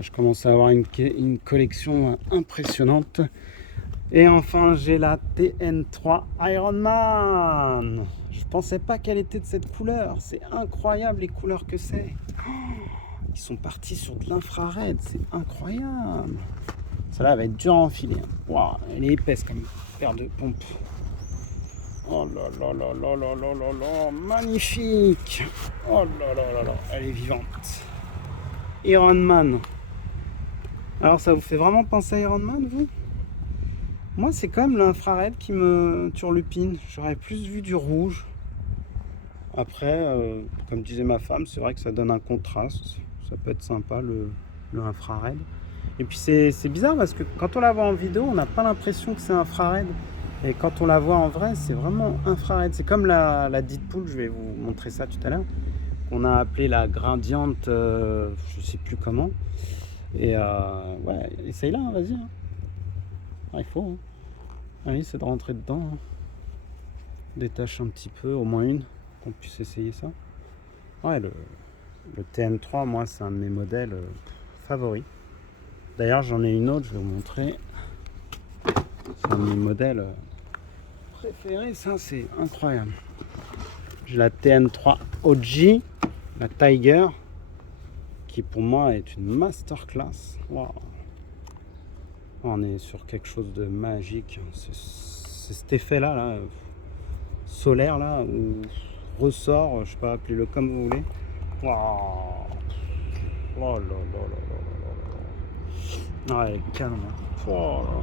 Je commence à avoir une collection impressionnante. Et enfin, j'ai la TN3 Ironman. Je pensais pas qu'elle était de cette couleur. C'est incroyable les couleurs que c'est. Ils sont partis sur de l'infrared. C'est incroyable. Celle-là va être dure à enfiler. Waouh, elle est épaisse comme une paire de pompes. Oh là là là là là là là là, magnifique. Oh là là là là, elle est vivante. Ironman. Alors ça vous fait vraiment penser à Ironman, vous? Moi, c'est quand même l'infrared qui me turlupine. J'aurais plus vu du rouge. Après, comme disait ma femme, c'est vrai que ça donne un contraste. Ça peut être sympa, le infrared. Et puis c'est bizarre parce que quand on la voit en vidéo, on n'a pas l'impression que c'est infrared. Et quand on la voit en vrai, c'est vraiment infrared. C'est comme la Deadpool, je vais vous montrer ça tout à l'heure, qu'on a appelé la gradiente, je sais plus comment. Et ouais, essaye là, hein, vas-y. Hein. Ah, il faut. Hein. Allez, c'est de rentrer dedans. Hein. Détache un petit peu, au moins une, qu'on puisse essayer ça. Ouais, le TN3, moi, c'est un de mes modèles favoris. D'ailleurs, j'en ai une autre, je vais vous montrer. C'est un de mes modèles préférés, ça, c'est incroyable. J'ai la TN3 OG, la Tiger, qui pour moi est une masterclass. Wow. On est sur quelque chose de magique. C'est cet effet-là, là, solaire, là, où ressort, je sais pas, appelez-le comme vous voulez. Wow. Oh là là là là là là là. Ouais, canon. Oh là.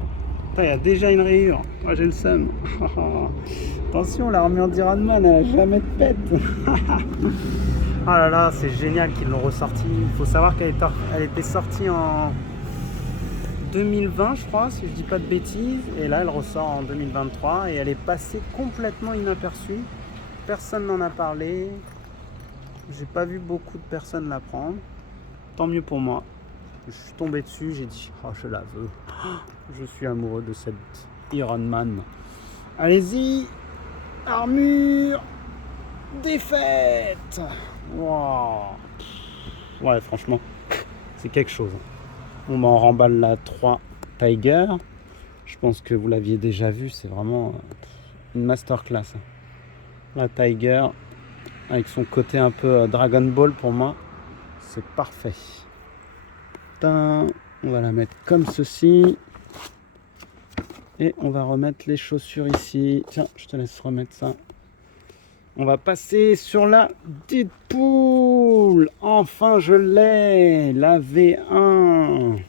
Il y a déjà une rayure. Moi j'ai le seum. Attention, l'armure d'Ironman, elle a jamais de pète. Ah là là, c'est génial qu'ils l'ont ressorti. Il faut savoir qu'elle était sortie en 2020, je crois, si je dis pas de bêtises. Et là, elle ressort en 2023 et elle est passée complètement inaperçue. Personne n'en a parlé. J'ai pas vu beaucoup de personnes la prendre. Tant mieux pour moi. Je suis tombé dessus, j'ai dit oh je la veux. Je suis amoureux de cette Ironman. Allez-y, armure défaite. Wow. Ouais, franchement, c'est quelque chose. On m'en remballe la 3 Tiger. Je pense que vous l'aviez déjà vu, c'est vraiment une masterclass. La Tiger, avec son côté un peu Dragon Ball pour moi, c'est parfait. On va la mettre comme ceci. Et on va remettre les chaussures ici. Tiens, je te laisse remettre ça. On va passer sur la Deadpool. Enfin, je l'ai. La V1.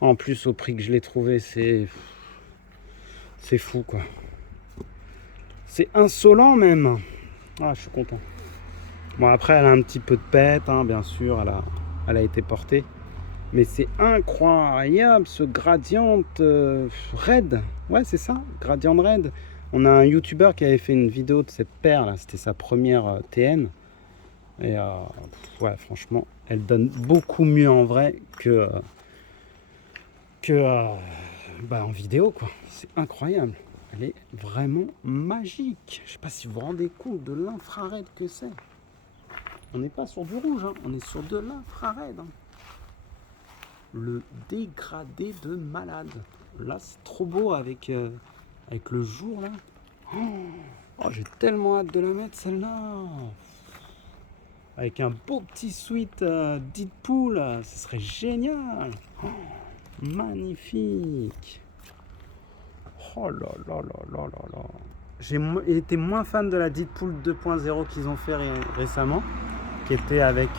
En plus, au prix que je l'ai trouvé, c'est fou, quoi. C'est insolent, même. Ah, je suis content. Bon, après, elle a un petit peu de pète, hein, bien sûr. Elle a été portée. Mais c'est incroyable ce gradient raid. Ouais, c'est ça, gradient raid. On a un YouTuber qui avait fait une vidéo de cette paire là, c'était sa première TN. Et ouais, franchement, elle donne beaucoup mieux en vrai que en vidéo quoi. C'est incroyable. Elle est vraiment magique. Je sais pas si vous vous rendez compte de l'infrared que c'est. On n'est pas sur du rouge, hein. On est sur de l'infrared. Hein. Le dégradé de malade. Là, c'est trop beau avec le jour là. Oh, j'ai tellement hâte de la mettre celle-là. Avec un beau petit sweat Deadpool, ce serait génial. Oh, magnifique. Oh là là là là là là. J'ai été moins fan de la Deadpool 2.0 qu'ils ont fait récemment, qui était avec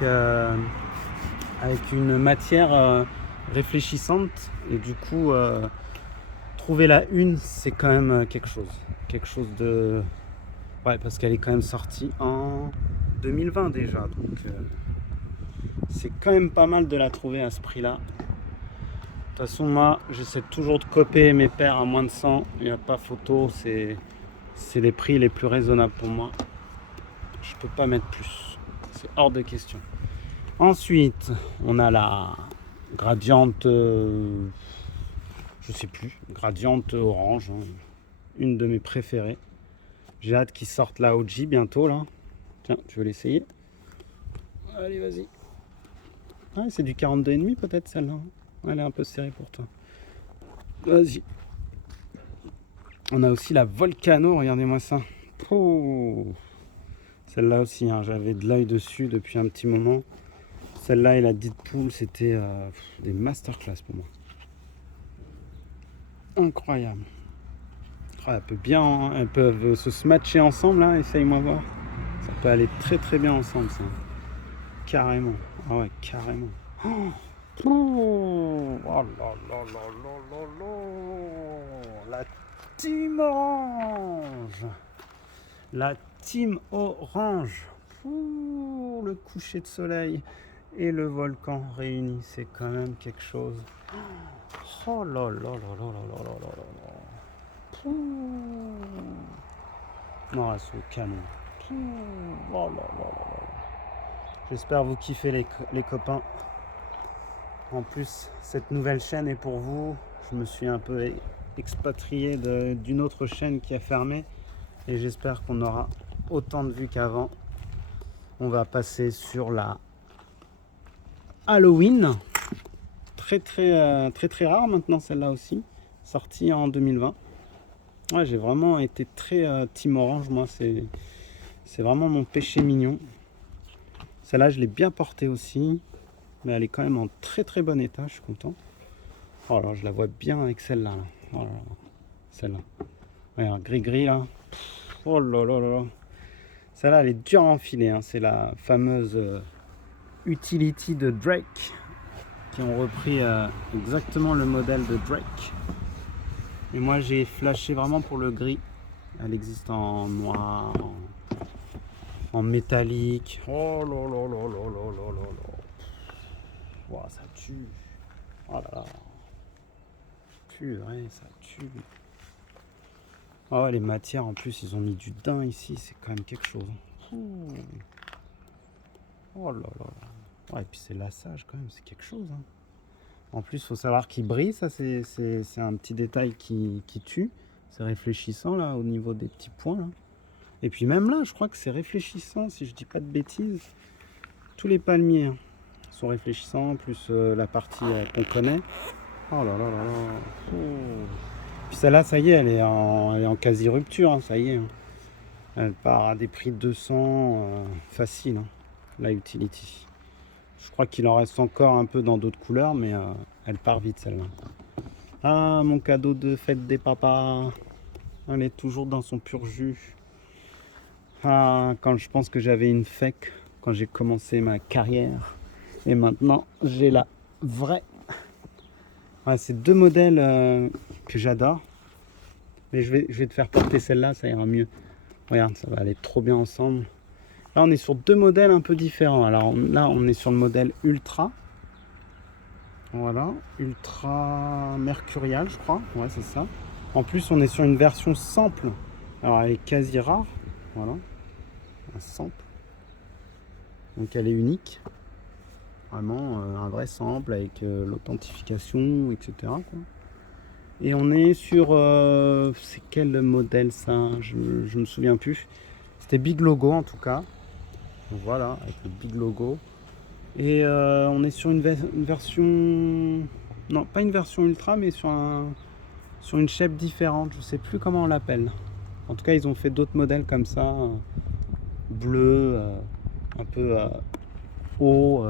une matière réfléchissante et du coup trouver la une c'est quand même quelque chose de ouais parce qu'elle est quand même sortie en 2020 déjà donc c'est quand même pas mal de la trouver à ce prix là. De toute façon moi j'essaie toujours de copier mes paires à moins de 100, il n'y a pas photo, c'est les prix les plus raisonnables pour moi, je peux pas mettre plus, c'est hors de question. Ensuite on a la gradiente je sais plus, gradiente orange, hein. Une de mes préférées. J'ai hâte qu'ils sortent la OG bientôt là. Tiens, tu veux l'essayer? Allez, vas-y. Ah, c'est du 42,5 peut-être celle-là. Elle est un peu serrée pour toi. Vas-y. On a aussi la Volcano, regardez-moi ça. Oh. Celle-là aussi, hein, j'avais de l'œil dessus depuis un petit moment. Celle-là et la Deadpool, c'était des masterclass pour moi. Incroyable. Ah, elles peuvent se matcher ensemble, là, essaye-moi voir. Ça peut aller très très bien ensemble, ça. Carrément. Ah ouais, carrément. Oh, oh là là là là là là. La team orange. La team orange. Ouh, le coucher de soleil et le volcan réunis, c'est quand même quelque chose. Oh là là là là là là là là là. Non, elles sont canon. Oh là là là là. J'espère vous kiffer les copains. En plus, cette nouvelle chaîne est pour vous. Je me suis un peu expatrié d'une autre chaîne qui a fermé. Et j'espère qu'on aura autant de vues qu'avant. On va passer sur la Halloween. Très très rare maintenant celle-là aussi. Sortie en 2020. Ouais, j'ai vraiment été très team orange. Moi, c'est vraiment mon péché mignon. Celle-là, je l'ai bien portée aussi. Mais elle est quand même en très très bon état. Je suis content. Oh là, je la vois bien avec celle-là. Là. Oh là là. Celle-là. Regarde, gris-gris là. Oh là là là là. Celle-là, elle est dure à enfiler. Hein. C'est la fameuse Utility de Drake. Qui ont repris exactement le modèle de Drake. Et moi, j'ai flashé vraiment pour le gris. Elle existe en noir, en métallique. Oh là là là là là là là là. Wow, ça tue. Oh là là. Purée, ça tue. Ah ouais, les matières en plus, ils ont mis du daim ici, c'est quand même quelque chose. Oh là là. Ouais, et puis c'est lassage quand même, c'est quelque chose. Hein. En plus, il faut savoir qu'il brille, ça c'est un petit détail qui tue. C'est réfléchissant là, au niveau des petits points. Là. Et puis même là, je crois que c'est réfléchissant, si je dis pas de bêtises. Tous les palmiers hein, sont réfléchissants, plus la partie qu'on connaît. Oh là là là là. Oh. Puis celle-là, ça y est, elle est en quasi-rupture, hein, ça y est. Hein. Elle part à des prix de 200 facile, hein, la Utility. Je crois qu'il en reste encore un peu dans d'autres couleurs, mais elle part vite celle-là. Ah, mon cadeau de fête des papas. Elle est toujours dans son pur jus. Ah, quand je pense que j'avais une fake quand j'ai commencé ma carrière. Et maintenant, j'ai la vraie. Ouais, c'est deux modèles que j'adore. Mais je vais te faire porter celle-là, ça ira mieux. Regarde, ça va aller trop bien ensemble. Là, on est sur deux modèles un peu différents. Alors là, on est sur le modèle Ultra. Voilà, Ultra Mercurial, je crois. Ouais, c'est ça. En plus, on est sur une version sample. Alors, elle est quasi rare. Voilà, un sample. Donc, elle est unique. Vraiment un vrai sample avec l'authentification, etc. Quoi. Et on est sur... c'est quel modèle ça? Je me souviens plus. C'était Big Logo en tout cas. Voilà, avec le Big Logo. Et on est sur une version... Non, pas une version ultra, mais sur une shape différente. Je sais plus comment on l'appelle. En tout cas, ils ont fait d'autres modèles comme ça. Bleu, un peu haut.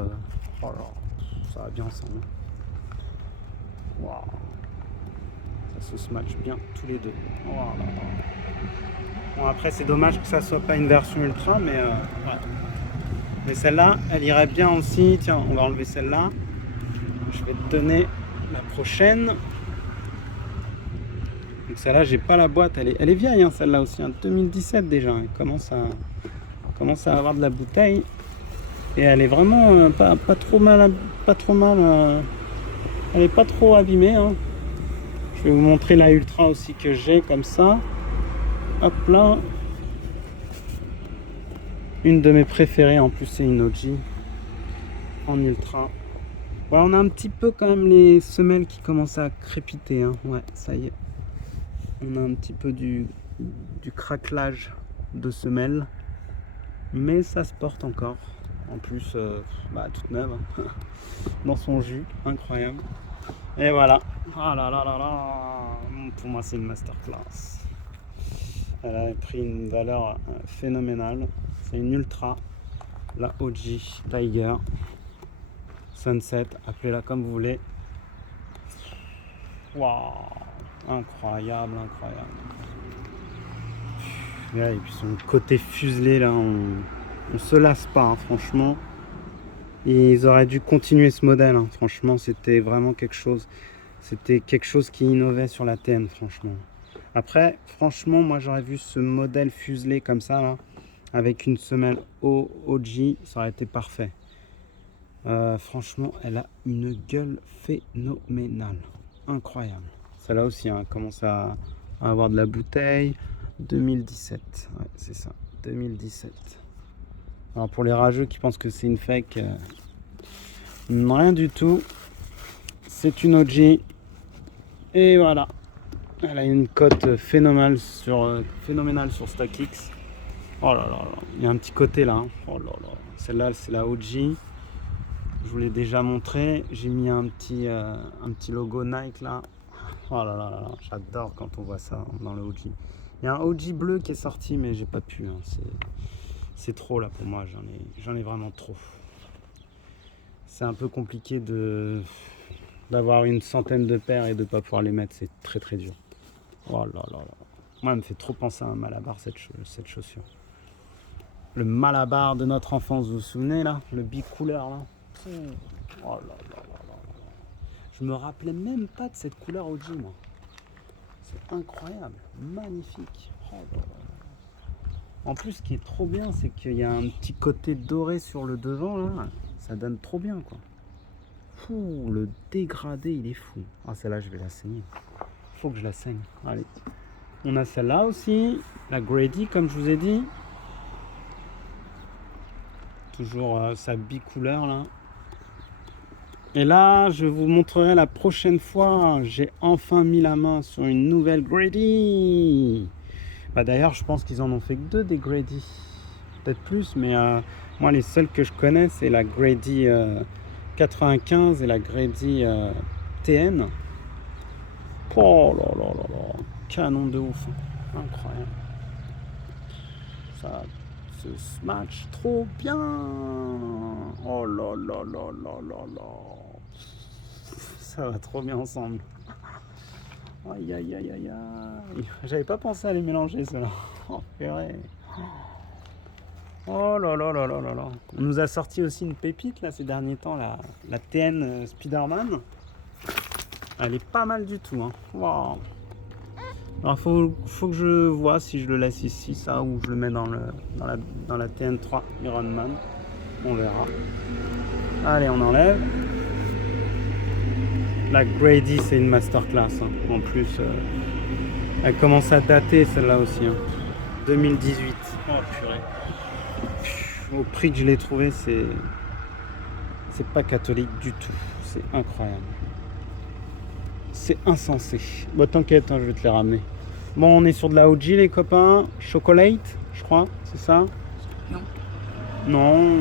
Oh là, ça va bien ensemble. Waouh. Ça se match bien tous les deux. Oh là là. Bon, après, c'est dommage que ça soit pas une version ultra, mais ouais. Mais celle-là, elle irait bien aussi. Tiens, on va enlever celle-là. Je vais te donner la prochaine. Donc celle-là, j'ai pas la boîte. Elle est vieille, hein, celle-là aussi. Hein, 2017 déjà. Elle commence à avoir de la bouteille. Et elle est vraiment pas trop mal. Elle est pas trop abîmée. Hein. Je vais vous montrer la Ultra aussi que j'ai comme ça. Hop là. Une de mes préférées. En plus, c'est une OG en Ultra. Ouais, on a un petit peu quand même les semelles qui commencent à crépiter. Hein. Ouais, ça y est. On a un petit peu du craquelage de semelles. Mais ça se porte encore. En plus, toute neuve, hein. Dans son jus, incroyable. Et voilà. Ah là là là là. Pour moi, c'est une masterclass. Elle a pris une valeur phénoménale. C'est une ultra, la OG Tiger Sunset, appelez-la comme vous voulez. Waouh, incroyable, incroyable. Et puis son côté fuselé là, on se lasse pas, hein, franchement. Ils auraient dû continuer ce modèle, hein. Franchement, c'était vraiment quelque chose. C'était quelque chose qui innovait sur la TN, franchement. Après, franchement, moi j'aurais vu ce modèle fuselé comme ça là, avec une semelle OG, ça aurait été parfait. Franchement, elle a une gueule phénoménale, incroyable. Celle-là aussi, hein, commence à avoir de la bouteille. 2017, ouais, c'est ça, 2017. Alors pour les rageux qui pensent que c'est une fake, rien du tout. C'est une OG. Et voilà. Elle a une cote phénoménale sur StockX. Oh là là là, il y a un petit côté là, hein. Oh là là, celle-là c'est la OG. Je vous l'ai déjà montré. J'ai mis un petit logo Nike là. Oh là là là, j'adore quand on voit ça dans le OG. Il y a un OG bleu qui est sorti, mais j'ai pas pu, hein. C'est trop là pour moi, j'en ai vraiment trop. C'est un peu compliqué d'avoir une centaine de paires et de pas pouvoir les mettre, c'est très très dur. Oh là là là. Moi, elle me fait trop penser à un Malabar cette chaussure. Le Malabar de notre enfance, vous vous souvenez là, le bicouleur là. Oh là là là là. Je me rappelais même pas de cette couleur OG moi. C'est incroyable, magnifique. Oh là là. En plus, ce qui est trop bien, c'est qu'il y a un petit côté doré sur le devant là. Ça donne trop bien quoi. Fou, le dégradé, il est fou. Ah, celle-là, je vais la saigner. Faut que je la saigne. Allez. On a celle-là aussi, la Grady, comme je vous ai dit. Toujours sa bicouleur là. Et là, je vous montrerai la prochaine fois. J'ai enfin mis la main sur une nouvelle Grady. D'ailleurs, je pense qu'ils en ont fait que 2 des Grady. Peut-être plus, mais moi, les seules que je connais, c'est la Grady 95 et la Grady TN. Oh là là là là. Canon de ouf. Incroyable. Ça se match trop bien. Oh là là là là là là. Ça va trop bien ensemble. Aïe aïe aïe aïe aïe. J'avais pas pensé à les mélanger ceux-là. Oh purée. Oh là là là là là là. On nous a sorti aussi une pépite là ces derniers temps, la TN Spider-Man. Elle est pas mal du tout, hein. Wow. Alors faut que je vois si je le laisse ici, ça, ou je le mets dans la TN3 Ironman. On verra. Allez, on enlève. La Grady, c'est une masterclass, hein. En plus, elle commence à dater celle-là aussi, hein. 2018. Oh purée. Au prix que je l'ai trouvé, c'est pas catholique du tout. C'est incroyable. C'est insensé. Bon, t'inquiète, hein, je vais te les ramener. Bon, on est sur de la OG, les copains. Chocolate, je crois, c'est ça? Non. Non,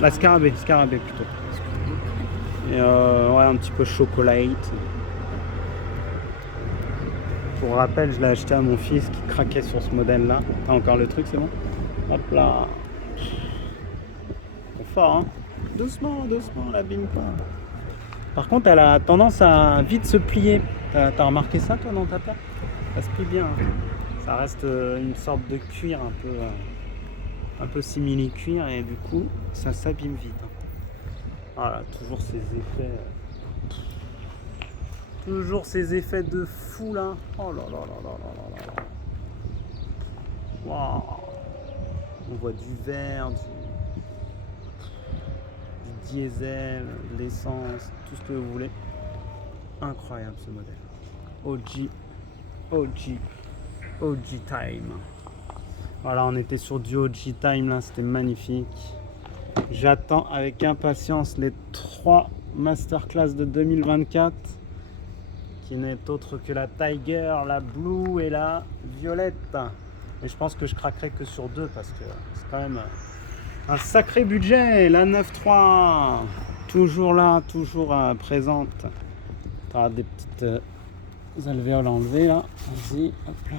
la Scarabée plutôt. Et ouais, un petit peu chocolate. Pour rappel, je l'ai acheté à mon fils qui craquait sur ce modèle-là. T'as encore le truc, c'est bon? Hop là. C'est fort, hein? Doucement, doucement, l'abîme pas. Par contre, elle a tendance à vite se plier. T'as remarqué ça, toi, dans ta paire? Ça se plie bien, hein. Ça reste une sorte de cuir un peu simili-cuir et du coup, ça s'abîme vite, hein. Voilà, toujours ces effets. Toujours ces effets de fou là. Oh là là là là là là là. Waouh. On voit du verre, du diesel, de l'essence, tout ce que vous voulez. Incroyable ce modèle. OG Time. Voilà, on était sur du OG Time là, c'était magnifique. J'attends avec impatience les 3 masterclass de 2024 qui n'est autre que la Tiger, la Blue et la Violette. Et je pense que je craquerai que sur 2 parce que c'est quand même Un sacré budget, la 9.3. Toujours là, toujours présente. T'as des petites alvéoles enlevées là. Vas-y, hop là.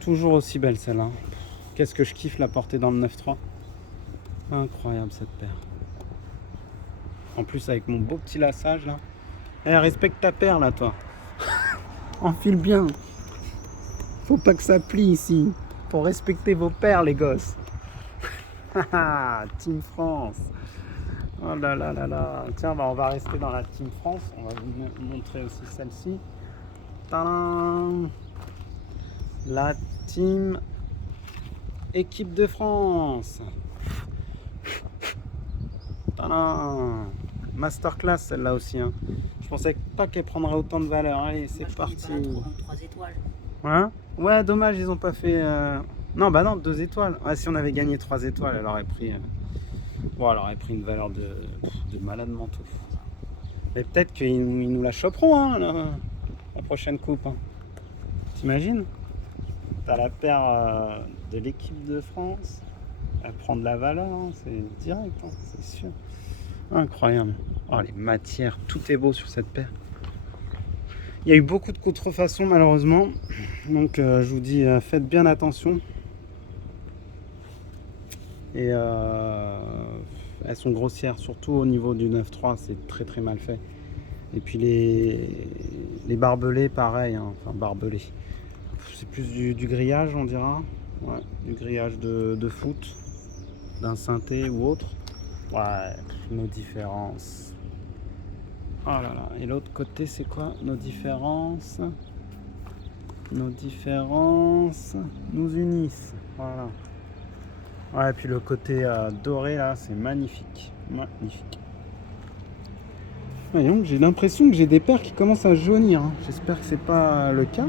Toujours aussi belle celle-là. Qu'est-ce que je kiffe la porter dans le 9.3. Incroyable cette paire. En plus avec mon beau petit lassage là. Eh, respecte ta paire là toi. Enfile bien. Faut pas que ça plie ici. Faut respecter vos paires les gosses. Team France. Oh là là là là. Tiens, bah on va rester dans la Team France. On va vous montrer aussi celle-ci. Tadam. La Team Équipe de France. Tadam. Masterclass celle-là aussi. Hein. Je pensais pas qu'elle prendrait autant de valeur. Allez, c'est parti. 3 étoiles. Hein? Ouais, dommage, ils ont pas fait. Non, bah non, 2 étoiles. Ouais, si on avait gagné 3 étoiles, elle aurait pris. Bon, elle aurait pris une valeur de malade manteau. Mais peut-être qu'ils nous la choperont, hein, la prochaine coupe. Hein. T'imagines? T'as la paire de l'équipe de France. Elle prend de la valeur, hein, c'est direct, hein, c'est sûr. Incroyable. Oh, les matières, tout est beau sur cette paire. Il y a eu beaucoup de contrefaçons malheureusement, donc je vous dis faites bien attention. Et elles sont grossières, surtout au niveau du 9.3, c'est très très mal fait. Et puis les barbelés pareil, hein, enfin barbelés. C'est plus du grillage on dira, ouais, du grillage de foot, d'un synthé ou autre. Ouais, nos différences. Oh là là, et l'autre côté c'est quoi? Nos différences. Nos différences nous unissent. Voilà. Ouais, et puis le côté doré là, c'est magnifique. Magnifique. Ouais, donc j'ai l'impression que j'ai des paires qui commencent à jaunir. Hein. J'espère que c'est pas le cas.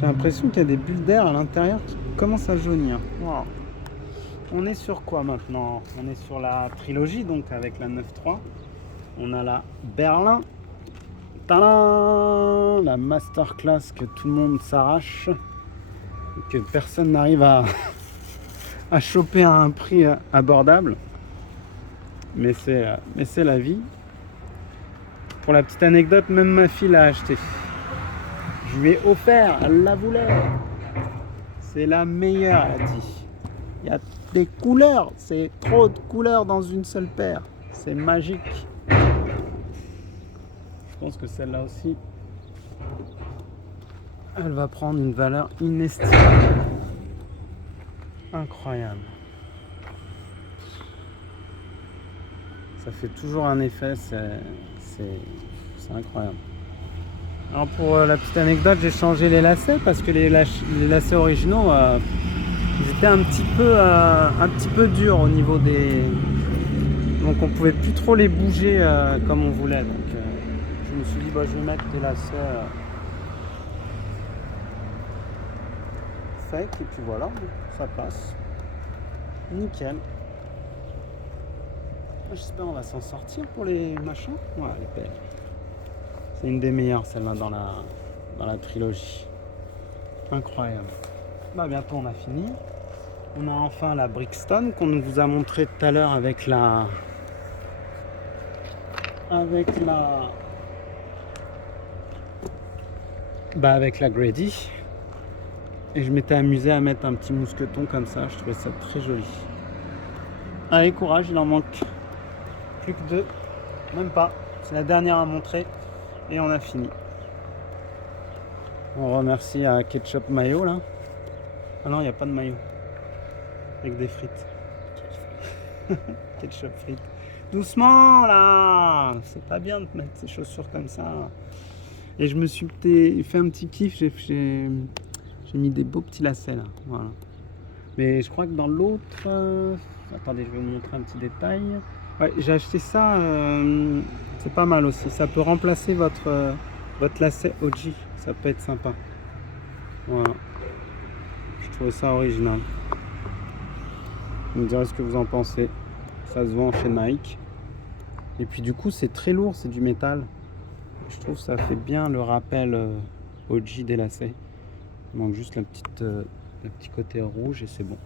J'ai l'impression qu'il y a des bulles d'air à l'intérieur qui commencent à jaunir. Wow. On est sur quoi maintenant? On est sur la trilogie, donc avec la 9.3. On a la Berlin. Tadam! La masterclass que tout le monde s'arrache. Que personne n'arrive à choper à un prix abordable. Mais c'est la vie. Pour la petite anecdote, même ma fille l'a acheté. Je lui ai offert, elle la voulait. C'est la meilleure, elle a dit. Il y a des couleurs, c'est trop de couleurs dans une seule paire. C'est magique. Je pense que celle-là aussi, elle va prendre une valeur inestimable. Incroyable. Ça fait toujours un effet, c'est incroyable. Alors pour la petite anecdote, j'ai changé les lacets parce que les lacets originaux, ils étaient un petit peu durs au niveau des... Donc on pouvait plus trop les bouger comme on voulait. Donc je me suis dit, bah, je vais mettre des lacets secs et puis voilà, ça passe. Nickel. J'espère qu'on va s'en sortir pour les machins. Ouais, elle est belle. C'est une des meilleures celle-là dans la trilogie. Incroyable. Bah bientôt on a fini. On a enfin la Brixton qu'on vous a montré tout à l'heure avec la Grady. Et je m'étais amusé à mettre un petit mousqueton comme ça. Je trouvais ça très joli. Allez, courage, il en manque plus que 2. Même pas. C'est la dernière à montrer. Et on a fini. On remercie à Ketchup Mayo là. Ah non, il n'y a pas de maillot. Avec des frites. Ketchup frites. Doucement là. C'est pas bien de mettre ces chaussures comme ça. Et je me suis fait un petit kiff. J'ai mis des beaux petits lacets là. Voilà. Mais je crois que dans l'autre... Attendez, je vais vous montrer un petit détail. Ouais, j'ai acheté ça. C'est pas mal aussi. Ça peut remplacer votre lacet OG. Ça peut être sympa. Voilà. Je trouve ça original. Vous me direz ce que vous en pensez. Ça se vend chez Nike. Et puis du coup, c'est très lourd. C'est du métal. Je trouve que ça fait bien le rappel OG des lacets. Il manque juste le petit côté rouge et c'est bon.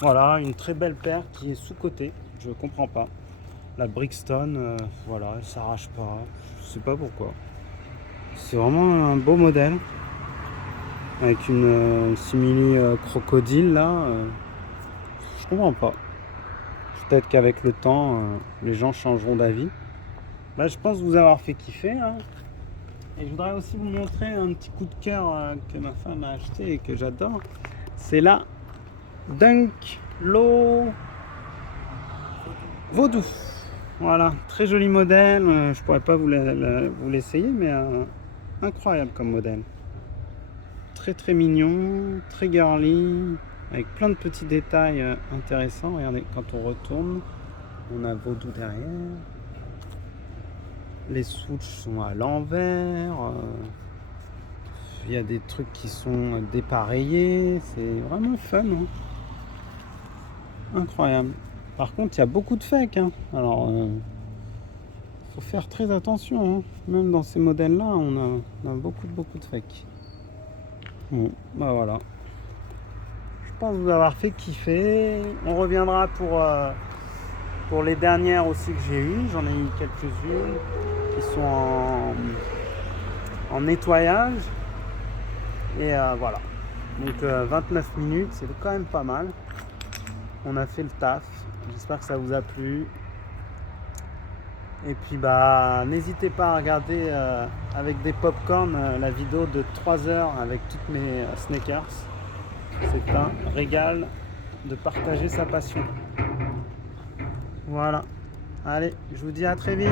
Voilà, une très belle paire qui est sous-cotée. Je comprends pas. La Brixton, voilà, elle s'arrache pas. Je sais pas pourquoi. C'est vraiment un beau modèle. Avec une simili crocodile là. Je comprends pas. Peut-être qu'avec le temps, les gens changeront d'avis. Là, je pense vous avoir fait kiffer. Hein. Et je voudrais aussi vous montrer un petit coup de cœur que ma femme a acheté et que j'adore. C'est la Dunk Low Vaudou. Voilà, très joli modèle. Je pourrais pas vous l'essayer, mais incroyable comme modèle. Très très mignon, très girly, avec plein de petits détails intéressants. Regardez, quand on retourne, on a Vaudou derrière. Les switches sont à l'envers. Il y a des trucs qui sont dépareillés. C'est vraiment fun. Hein. Incroyable. Par contre, il y a beaucoup de fake. Hein. Alors, faut faire très attention. Hein. Même dans ces modèles-là, on a beaucoup de fake. Bon, bah voilà. Je pense vous avoir fait kiffer. On reviendra pour les dernières aussi que j'ai eues. J'en ai eu quelques-unes qui sont en nettoyage. Et voilà. Donc 29 minutes, c'est quand même pas mal. On a fait le taf. J'espère que ça vous a plu. Et puis bah n'hésitez pas à regarder avec des popcorn la vidéo de 3 heures avec toutes mes sneakers. C'est un régal de partager sa passion. Voilà. Allez, je vous dis à très vite.